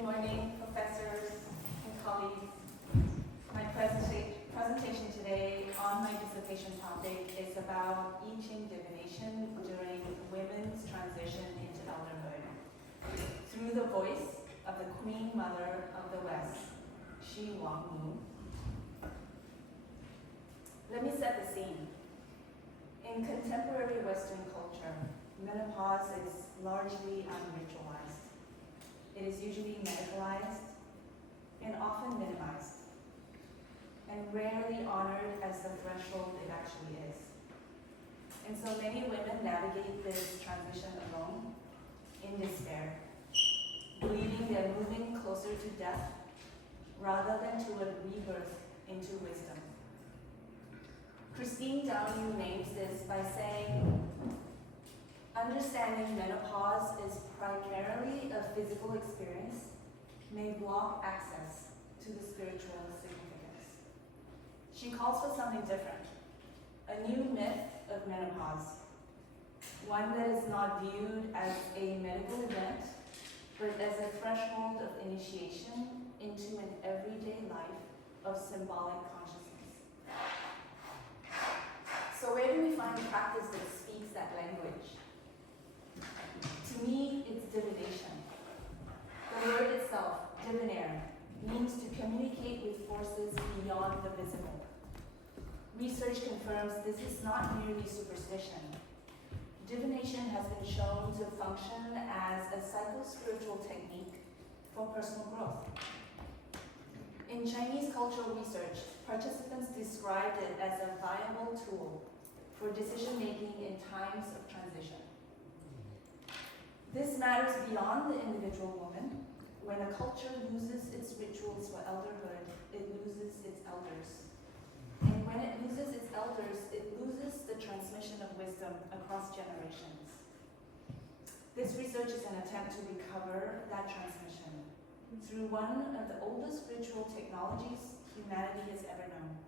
Good morning, professors and colleagues. My presentation today on my dissertation topic is about I Ching divination during women's transition into elderhood through the voice of the Queen Mother of the West, Shi Huangmu. Let me set the scene. In contemporary Western culture, menopause is largely unritualized. It is usually medicalized and often minimized, and rarely honored as the threshold it actually is. And so many women navigate this transition alone, in despair, believing they're moving closer to death rather than to a rebirth into wisdom. Christine Downey names this by saying, understanding menopause is primarily a physical experience may block access to the spiritual significance. She calls for something different, a new myth of menopause, one that is not viewed as a medical event, but as a threshold of initiation into an everyday life of symbolic consciousness. So where do we find a practice that speaks that language? To me, it's divination. The word itself, divinaire, means to communicate with forces beyond the visible. Research confirms this is not merely superstition. Divination has been shown to function as a psycho-spiritual technique for personal growth. In Chinese cultural research, participants described it as a viable tool for decision-making in times of transition. This matters beyond the individual woman. When a culture loses its rituals for elderhood, it loses its elders. And when it loses its elders, it loses the transmission of wisdom across generations. This research is an attempt to recover that transmission through one of the oldest ritual technologies humanity has ever known.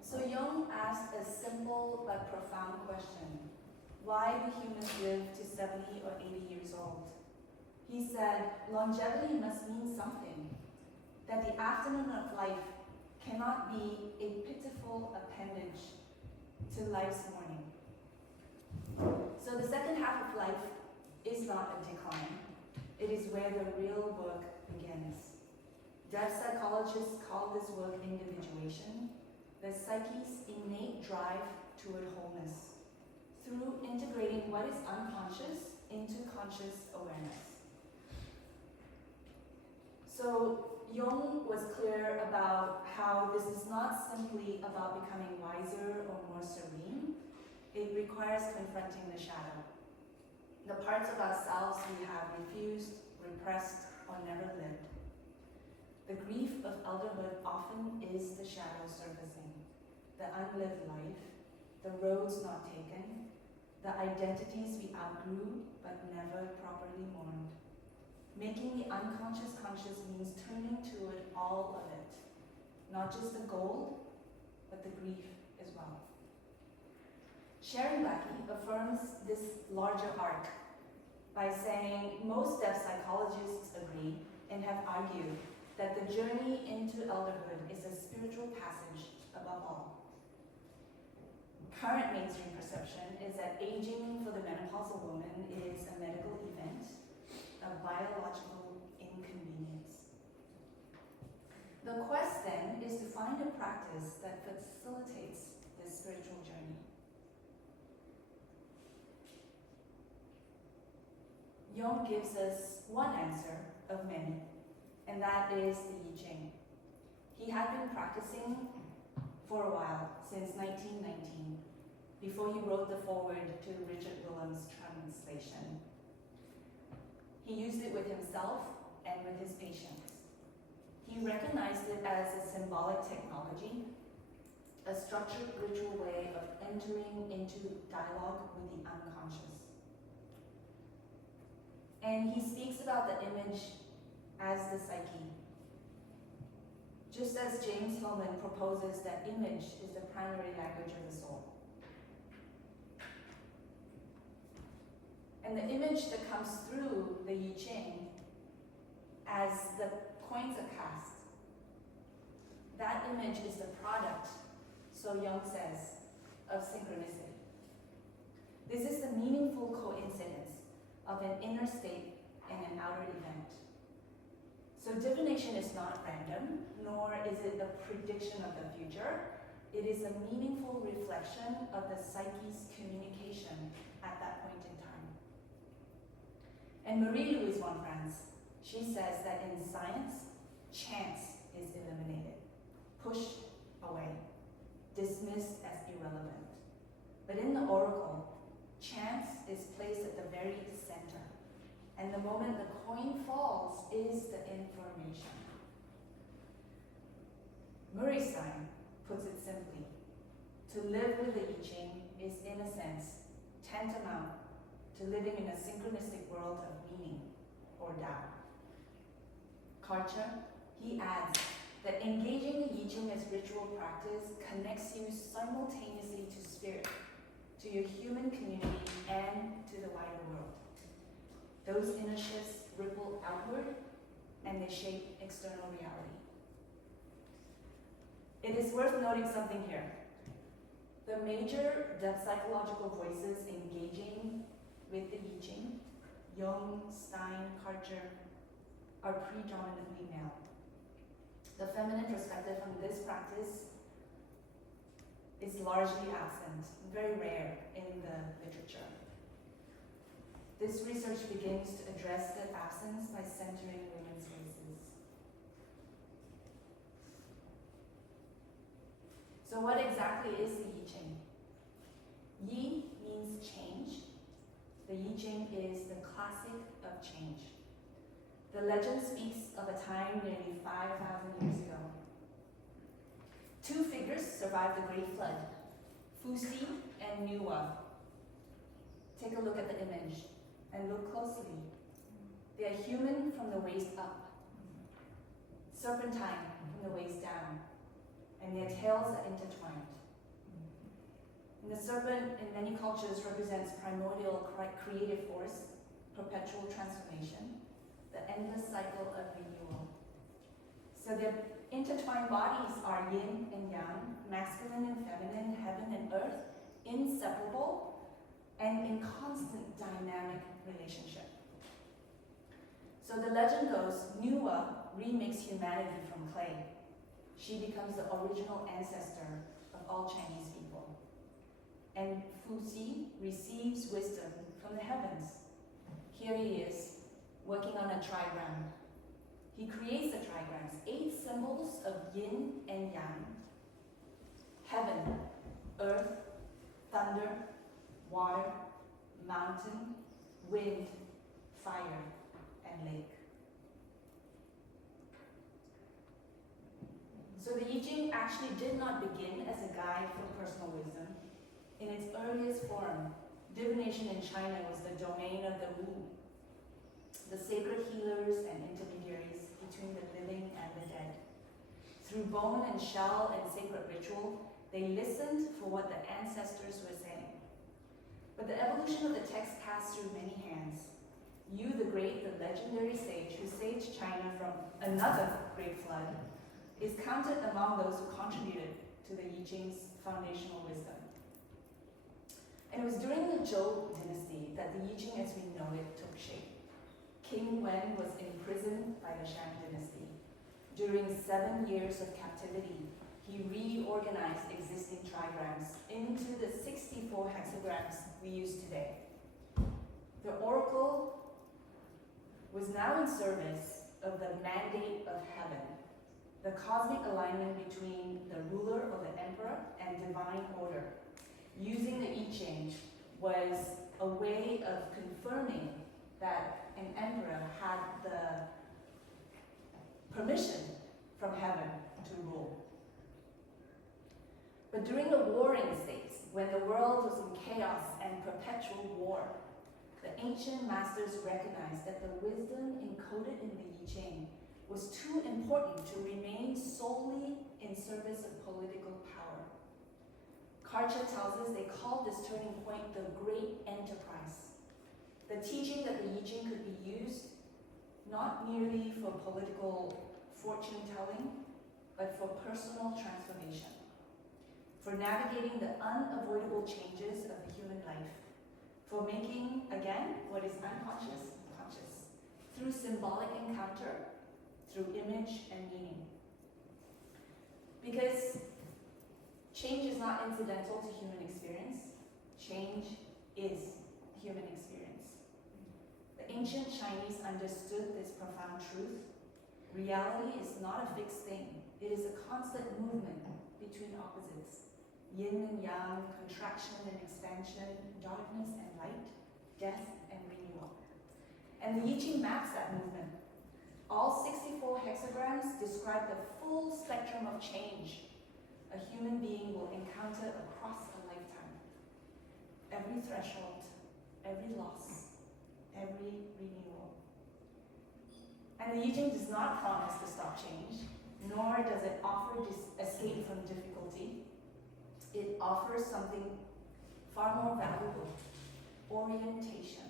So Jung asked a simple but profound question. Why do humans live to 70 or 80 years old? He said, longevity must mean something, that the afternoon of life cannot be a pitiful appendage to life's morning. So the second half of life is not a decline. It is where the real work begins. Deaf psychologists call this work individuation, the psyche's innate drive toward wholeness, through integrating what is unconscious into conscious awareness. So Jung was clear about how this is not simply about becoming wiser or more serene. It requires confronting the shadow, the parts of ourselves we have refused, repressed, or never lived. The grief of elderhood often is the shadow surfacing, the unlived life, the roads not taken, the identities we outgrew but never properly mourned. Making the unconscious conscious means turning toward all of it, not just the gold, but the grief as well. Sharon Blackie affirms this larger arc by saying most deaf psychologists agree and have argued that the journey into elderhood is a spiritual passage above all. Current mainstream perception is that aging for the menopausal woman is a medical event, a biological inconvenience. The quest then is to find a practice that facilitates this spiritual journey. Jung gives us one answer of many, and that is the I Ching. He had been practicing for a while, since 1919, before he wrote the foreword to Richard Williams' translation. He used it with himself and with his patients. He recognized it as a symbolic technology, a structured ritual way of entering into dialogue with the unconscious. And he speaks about the image as the psyche. Just as James Hillman proposes that image is the primary language of the soul. And the image that comes through the I Ching as the coins are cast, that image is the product, so Jung says, of synchronicity. This is the meaningful coincidence of an inner state and an outer event. So divination is not random, nor is it a prediction of the future. It is a meaningful reflection of the psyche's communication at that point in time. And Marie-Louise von Franz, she says that in science, chance is eliminated, pushed away, dismissed as irrelevant. But in the oracle, chance is placed at the very center. And the moment the coin falls is the information. Murray Stein puts it simply, to live with the I Ching is in a sense tantamount to living in a synchronistic world of meaning, or Tao. Karcher, he adds that engaging the I Ching as ritual practice connects you simultaneously to spirit, to your human community, and to the wider world. Those inner shifts ripple outward, and they shape external reality. It is worth noting something here. The major depth psychological voices engaging with the I Ching, Jung, Stein, Karcher, are predominantly male. The feminine perspective from this practice is largely absent, very rare in the literature. This research begins to address the absence by centering women's voices. So what exactly is the I Ching? Yi means change. The I Ching is the classic of change. The legend speaks of a time nearly 5,000 years ago. Two figures survived the Great Flood, Fuxi and Nuwa. Take a look at the image and look closely. They are human from the waist up, serpentine from the waist down, and their tails are intertwined. And the serpent in many cultures represents primordial creative force, perpetual transformation, the endless cycle of renewal. So their intertwined bodies are yin and yang, masculine and feminine, heaven and earth, inseparable, and in constant dynamic relationship. So the legend goes, Nuwa remakes humanity from clay. She becomes the original ancestor of all Chinese people. And Fuxi receives wisdom from the heavens. Here he is, working on a trigram. He creates the trigrams, 8 symbols of yin and yang, heaven, earth, thunder, water, mountain, wind, fire, and lake. So the I Ching actually did not begin as a guide for personal wisdom. In its earliest form, divination in China was the domain of the Wu, the sacred healers and intermediaries between the living and the dead. Through bone and shell and sacred ritual, they listened for what the ancestors were saying. But the evolution of the text passed through many hands. Yu the Great, the legendary sage who saved China from another great flood, is counted among those who contributed to the I Ching's foundational wisdom. And it was during the Zhou dynasty that the I Ching as we know it took shape. King Wen was imprisoned by the Shang dynasty. During 7 years of captivity, he reorganized existing trigrams into the 64 hexagrams we use today. The oracle was now in service of the mandate of heaven, the cosmic alignment between the ruler or the emperor and divine order. Using the I Ching was a way of confirming that an emperor had the permission from heaven to rule. But during the warring states, when the world was in chaos and perpetual war, the ancient masters recognized that the wisdom encoded in the I Ching was too important to remain solely in service of political power. Karcher tells us they called this turning point the Great Enterprise. The the teaching that the I Ching could be used not merely for political fortune telling, but for personal transformation, for navigating the unavoidable changes of the human life, for making, again, what is unconscious, conscious, through symbolic encounter, through image and meaning. Because change is not incidental to human experience, change is human experience. The ancient Chinese understood this profound truth. Reality is not a fixed thing. It is a constant movement between opposites. Yin and yang, contraction and expansion, darkness and light, death and renewal. And the I Ching maps that movement. All 64 hexagrams describe the full spectrum of change a human being will encounter across a lifetime. Every threshold, every loss, every renewal. And the I Ching does not promise to stop change, nor does it offer escape from difficulty. It offers something far more valuable, orientation,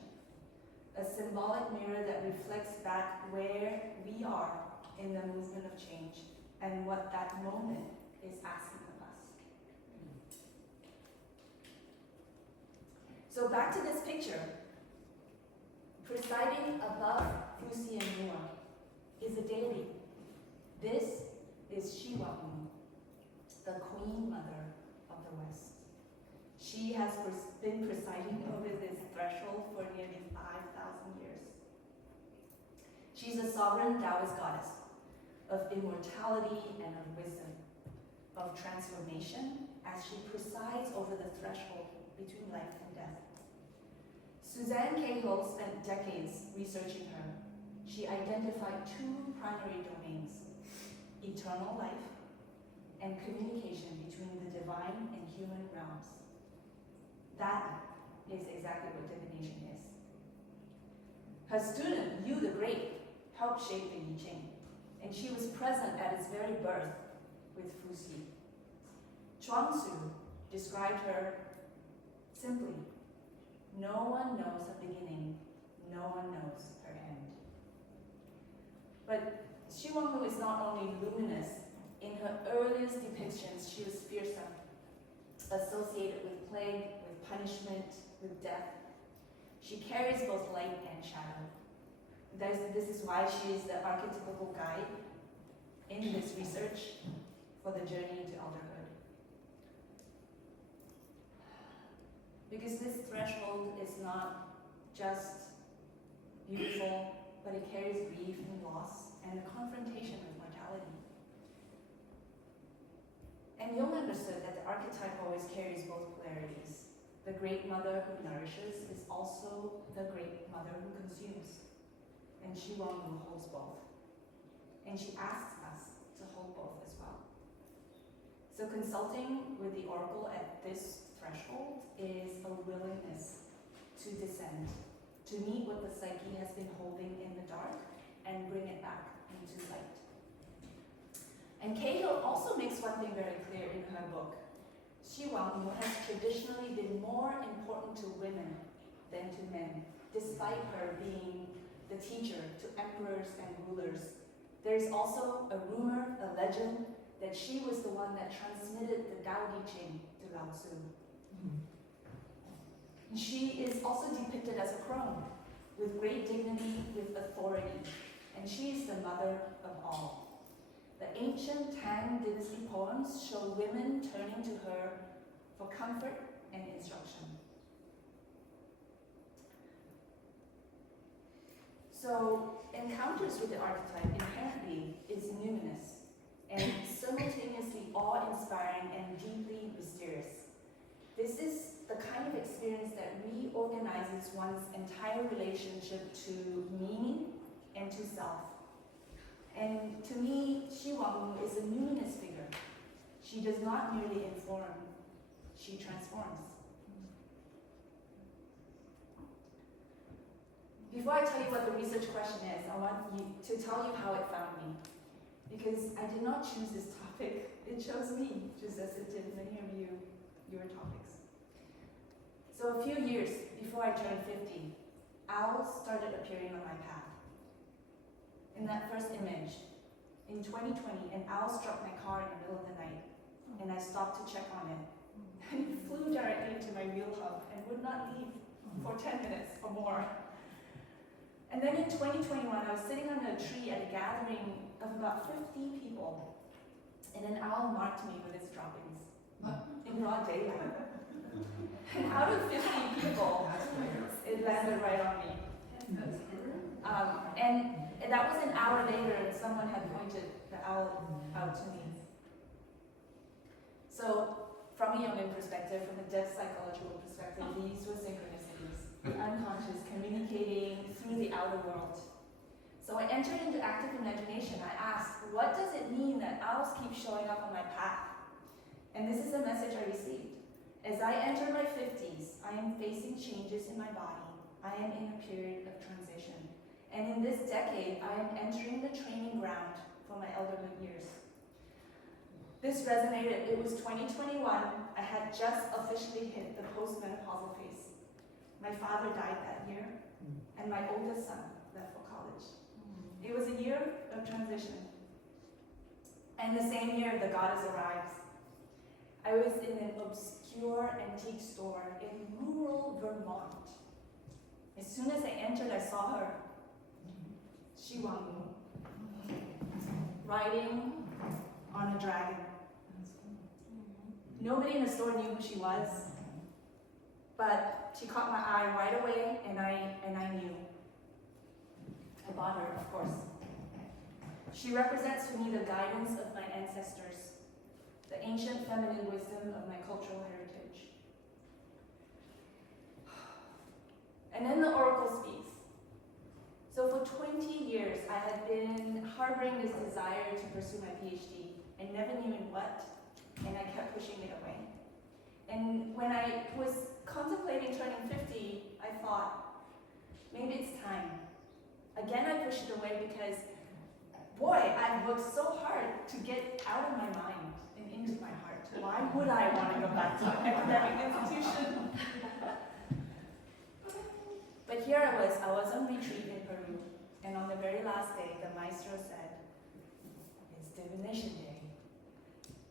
a symbolic mirror that reflects back where we are in the movement of change and what that moment is asking of us. So back to this picture. Presiding above Fuxi and Nuwa is a deity. This is Shi Huangmu, the Queen Mother of the West. She has been presiding over this threshold for nearly 5,000 years. She's a sovereign Taoist goddess of immortality and of wisdom, of transformation as she presides over the threshold between life and death. Suzanne Cahill spent decades researching her. She identified two primary domains: eternal life and communication between the divine and human realms. That is exactly what divination is. Her student, Yu the Great, helped shape the I Ching, and she was present at its very birth with Fuxi. Chuang-Tzu described her simply: no one knows her beginning, no one knows her end. But Shi Huangmu is not only luminous. In her earliest depictions, she was fearsome, associated with plague, with punishment, with death. She carries both light and shadow. This is why she is the archetypical guide in this research for the journey into elderhood. Because this threshold is not just beautiful, but it carries grief and loss and the confrontation with mortality. And Jung understood that the archetype always carries both polarities. The great mother who nourishes is also the great mother who consumes. And Shi Huangmu holds both. And she asks us to hold both as well. So consulting with the oracle at this threshold is a willingness to descend, to meet what the psyche has been holding in the dark and bring it back into light. And Cahill also makes one thing very clear in her book. Shi Huangmu has traditionally been more important to women than to men, despite her being the teacher to emperors and rulers. There's also a rumor, a legend, that she was the one that transmitted the Tao Te Ching to Lao Tzu. She is also depicted as a crone, with great dignity, with authority, and she is the mother of all. The ancient Tang dynasty poems show women turning to her for comfort and instruction. So, encounters with the archetype inherently is numinous and simultaneously awe-inspiring and deeply mysterious. This is the kind of experience that reorganizes one's entire relationship to meaning and to self. And to me, Shi Huangmu is a numinous figure. She does not merely inform, she transforms. Before I tell you what the research question is, I want to tell you how it found me. Because I did not choose this topic, it chose me, just as it did many of you, your topics. So a few years before I turned 50, owls started appearing on my path. In that first image, in 2020, an owl struck my car in the middle of the night, and I stopped to check on it. And it flew directly into my wheel hub and would not leave for 10 minutes or more. And then in 2021, I was sitting under a tree at a gathering of about 50 people, and an owl marked me with its droppings in broad daylight. And out of 50 people, it landed right on me. And that was an hour later, and someone had pointed the owl out to me. So, from a Jungian perspective, from a depth psychological perspective, these were synchronicities, unconscious, communicating through the outer world. So I entered into active imagination. I asked, what does it mean that owls keep showing up on my path? And this is a message I received. As I enter my 50s, I am facing changes in my body. I am in a period of transition. And in this decade, I am entering the training ground for my elderhood years. This resonated. It was 2021. I had just officially hit the postmenopausal phase. My father died that year, and my oldest son left for college. It was a year of transition. And the same year, the goddess arrives. I was in an obscure antique store in rural Vermont. As soon as I entered, I saw her. She won me, riding on a dragon. Nobody in the store knew who she was, but she caught my eye right away, and I knew. I bought her, of course. She represents for me the guidance of my ancestors, the ancient feminine wisdom of my cultural heritage. And then the oracle speaks. So for 20 years, I had been harboring this desire to pursue my PhD and never knew in what, and I kept pushing it away. And when I was contemplating turning 50, I thought, maybe it's time. Again, I pushed it away because, boy, I've worked so hard to get out of my mind and into my heart. Why would I want to go back to an academic institution? But here I was on retreat in Peru, and on the very last day, the maestro said, it's divination day.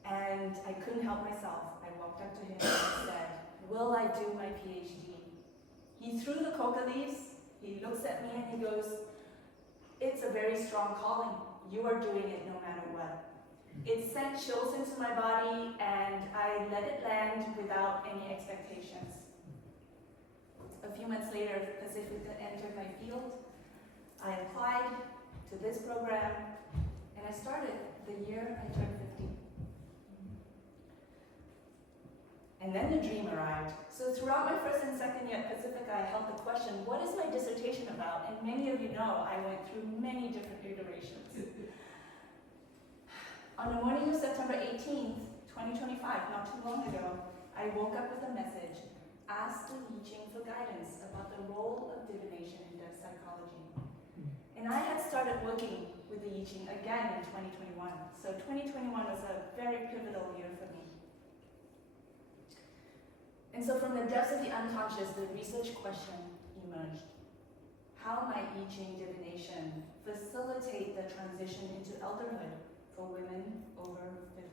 And I couldn't help myself. I walked up to him and said, will I do my PhD? He threw the coca leaves, he looks at me and he goes, it's a very strong calling. You are doing it no matter what. It sent chills into my body, and I let it land without any expectations. A few months later, Pacifica entered my field. I applied to this program, and I started the year I turned 50. And then the dream arrived. So throughout my first and second year at Pacifica, I held the question, what is my dissertation about? And many of you know I went through many different iterations. On the morning of September 18th, 2025, not too long ago, I woke up with a message, asked the I Ching for guidance about the role of divination in depth psychology. And I had started working with the I Ching again in 2021. So 2021 was a very pivotal year for me. And so from the depths of the unconscious, the research question emerged. How might I Ching divination facilitate the transition into elderhood for women over 50?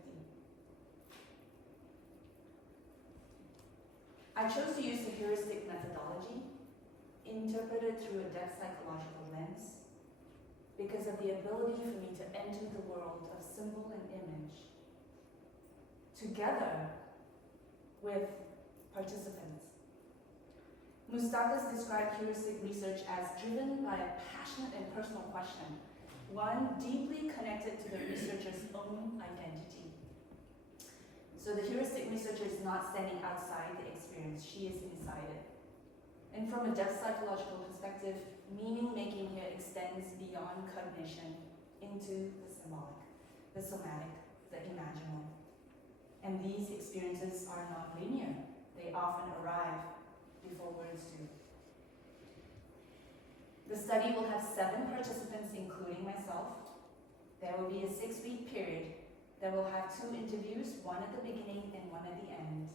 I chose to use the heuristic methodology, interpreted through a depth psychological lens, because of the ability for me to enter the world of symbol and image, together with participants. Mustakas described heuristic research as driven by a passionate and personal question, one deeply connected to the researcher's own identity. So the heuristic researcher is not standing outside the experience, she is inside it. And from a depth psychological perspective, meaning-making here extends beyond cognition into the symbolic, the somatic, the imaginal. And these experiences are not linear. They often arrive before words do. The study will have 7 participants, including myself. There will be a 6-week period that will have 2 interviews, one at the beginning and one at the end.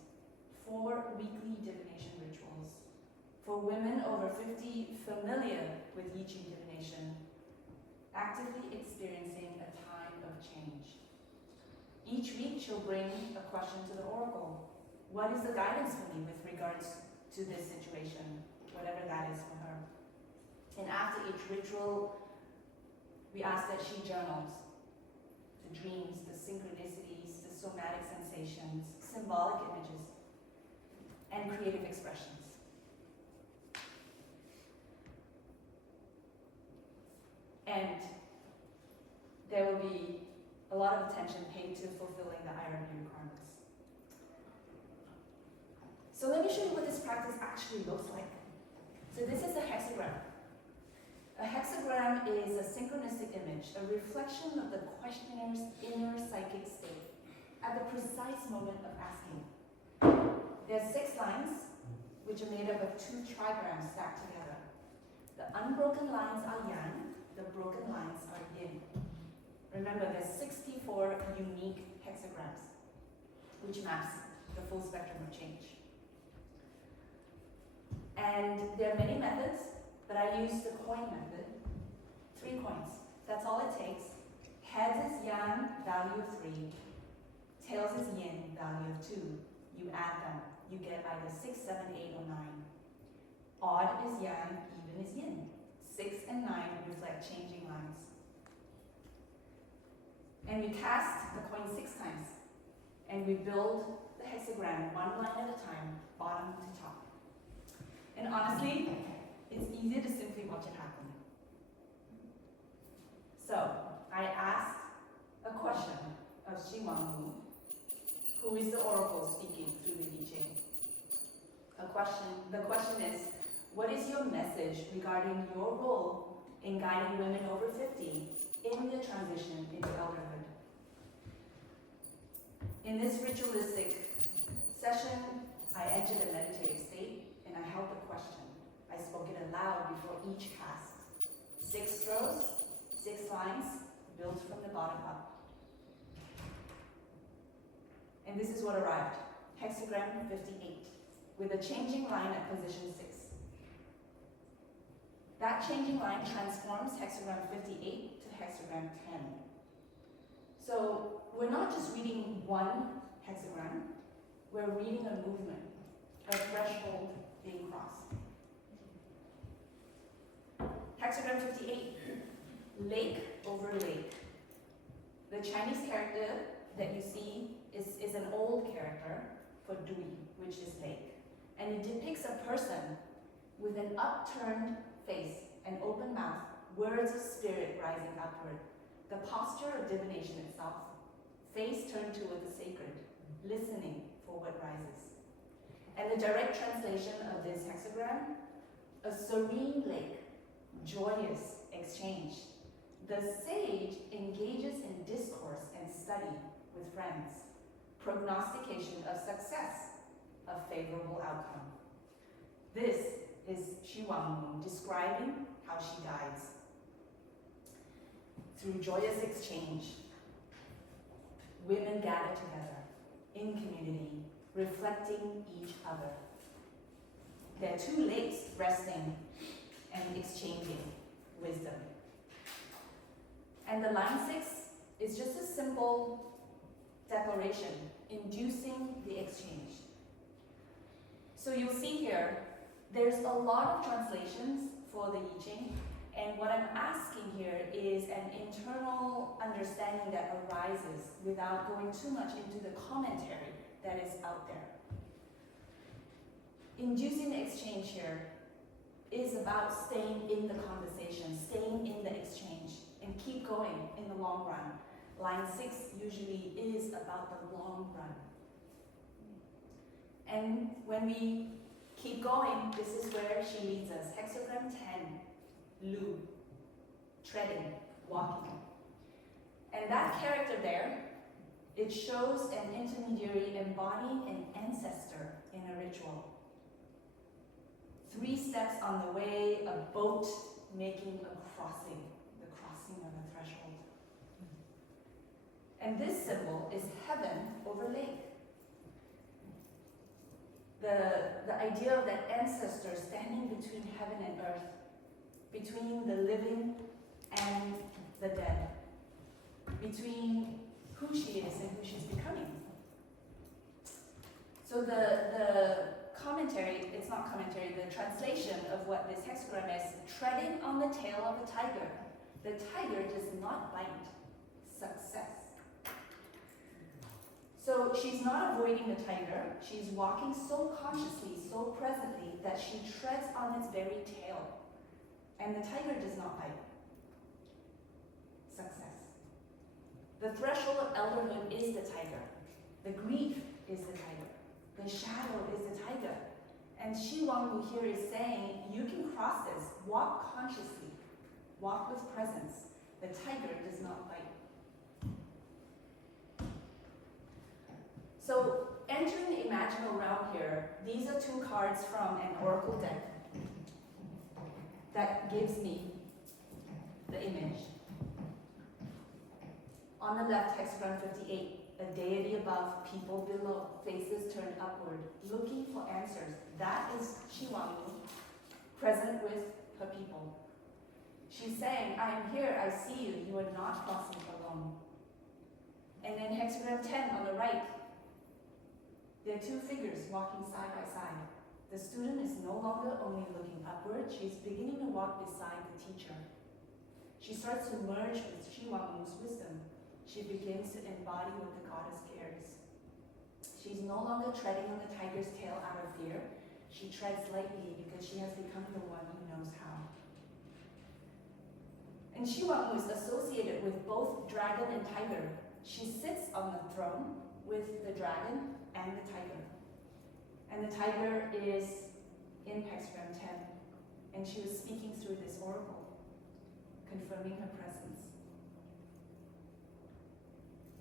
4 weekly divination rituals. For women over 50, familiar with I Ching divination, actively experiencing a time of change. Each week she'll bring a question to the oracle. What is the guidance for me with regards to this situation, whatever that is for her? And after each ritual, we ask that she journals the dreams, the synchronicities, the somatic sensations, symbolic images, and creative expressions. And there will be a lot of attention paid to fulfilling the IRB requirements. So let me show you what this practice actually looks like. So this is a hexagram. A hexagram is a synchronistic image, a reflection of the questioner's inner psychic state at the precise moment of asking. There are 6 lines, which are made up of 2 trigrams stacked together. The unbroken lines are yang, the broken lines are yin. Remember, there's 64 unique hexagrams, which maps the full spectrum of change. And there are many methods, but I use the coin method. 3 coins, that's all it takes. Heads is yang, value of 3. Tails is yin, value of 2. You add them, you get either 6, 7, 8, or 9. Odd is yang, even is yin. 6 and 9 reflect changing lines. And we cast the coin 6 times. And we build the hexagram 1 line at a time, bottom to top. And honestly, it's easier to simply watch it happen. So, I asked a question of Xi Wangwu, who is the oracle speaking through the I Ching. The question is, what is your message regarding your role in guiding women over 50 in the transition into elderhood? In this ritualistic session, I entered a meditative state and I held the question. I spoke it aloud before each cast. 6 throws, 6 lines, built from the bottom up. And this is what arrived. Hexagram 58, with a changing line at position 6. That changing line transforms hexagram 58 to hexagram 10. So we're not just reading one hexagram, we're reading a movement, a threshold being crossed. Hexagram 58, lake over lake. The Chinese character that you see is an old character for Dui, which is lake. And it depicts a person with an upturned face and open mouth, words of spirit rising upward. The posture of divination itself, face turned toward the sacred, listening for what rises. And the direct translation of this hexagram, a serene lake, joyous exchange. The sage engages in discourse and study with friends, prognostication of success, a favorable outcome. This is Xi Wangwu describing how she guides. Through joyous exchange, women gather together in community, reflecting each other. There are 2 lakes resting and exchanging wisdom. And the line 6 is just a simple declaration, inducing the exchange. So you'll see here, there's a lot of translations for the I Ching, and what I'm asking here is an internal understanding that arises without going too much into the commentary that is out there. Inducing the exchange here is about staying in the conversation, staying in the exchange, and keep going in the long run. Line 6 usually is about the long run. And when we keep going, this is where she leads us. Hexagram 10, Lu, treading, walking. And that character there, it shows an intermediary embodying an ancestor in a ritual. 3 steps on the way, a boat making a crossing, the crossing of a threshold. And this symbol is heaven over lake. The idea of that ancestor standing between heaven and earth, between the living and the dead, between who she is and who she's becoming. So the commentary, it's not commentary, the translation of what this hexagram is, treading on the tail of a tiger. The tiger does not bite. Success. So she's not avoiding the tiger, she's walking so consciously, so presently, that she treads on its very tail. And the tiger does not bite. Success. The threshold of elderhood is the tiger. The grief is the tiger. The shadow is the tiger. And Xi Wangwu here is saying, you can cross this. Walk consciously. Walk with presence. The tiger does not bite. So, entering the imaginal realm here, these are two cards from an oracle deck that gives me the image. On the left, hexagram 58. A deity above, people below, faces turned upward, looking for answers. That is Xi Wangwu, present with her people. She's saying, I am here, I see you, you are not crossing alone. And then hexagram 10 on the right, there are two figures walking side by side. The student is no longer only looking upward, she's beginning to walk beside the teacher. She starts to merge with Xi Wangwu's wisdom. She begins to embody what the goddess carries. She's no longer treading on the tiger's tail out of fear. She treads lightly because she has become the one who knows how. And Xi Wangwu is associated with both dragon and tiger. She sits on the throne with the dragon and the tiger. And the tiger is in hexagram 10. And she was speaking through this oracle, confirming her presence.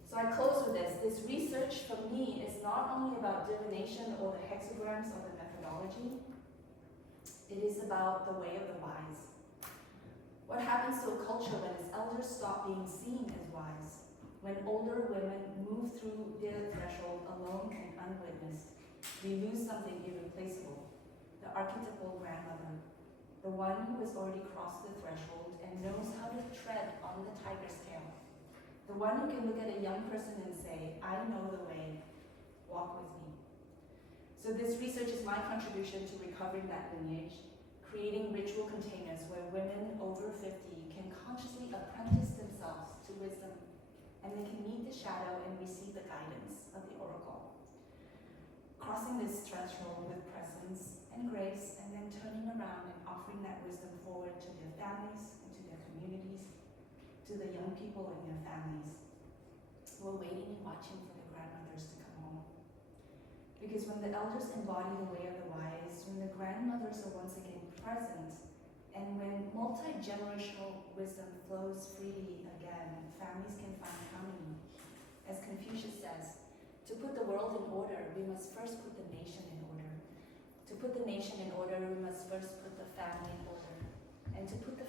So I close with this. This research for me is not only about divination or the hexagrams or the methodology. It is about the way of the wise. What happens to a culture when its elders stop being seen as wise? When older women move through their threshold alone and unwitnessed, we lose something irreplaceable. The archetypal grandmother. The one who has already crossed the threshold and knows how to tread on the tiger's tail. The one who can look at a young person and say, I know the way, walk with me. So this research is my contribution to recovering that lineage, creating ritual containers where women over 50 can consciously apprentice themselves to wisdom, and they can meet the shadow and receive the guidance of the oracle. Crossing this threshold with presence and grace, and then turning around and offering that wisdom forward to their families and to their communities, to the young people in their families who are waiting and watching for the grandmothers to come home. Because when the elders embody the way of the wise, when the grandmothers are once again present, and when multi-generational wisdom flows freely again, families can find harmony. As Confucius says, to put the world in order, we must first put the nation in order. To put the nation in order, we must first put the family in order. And to put the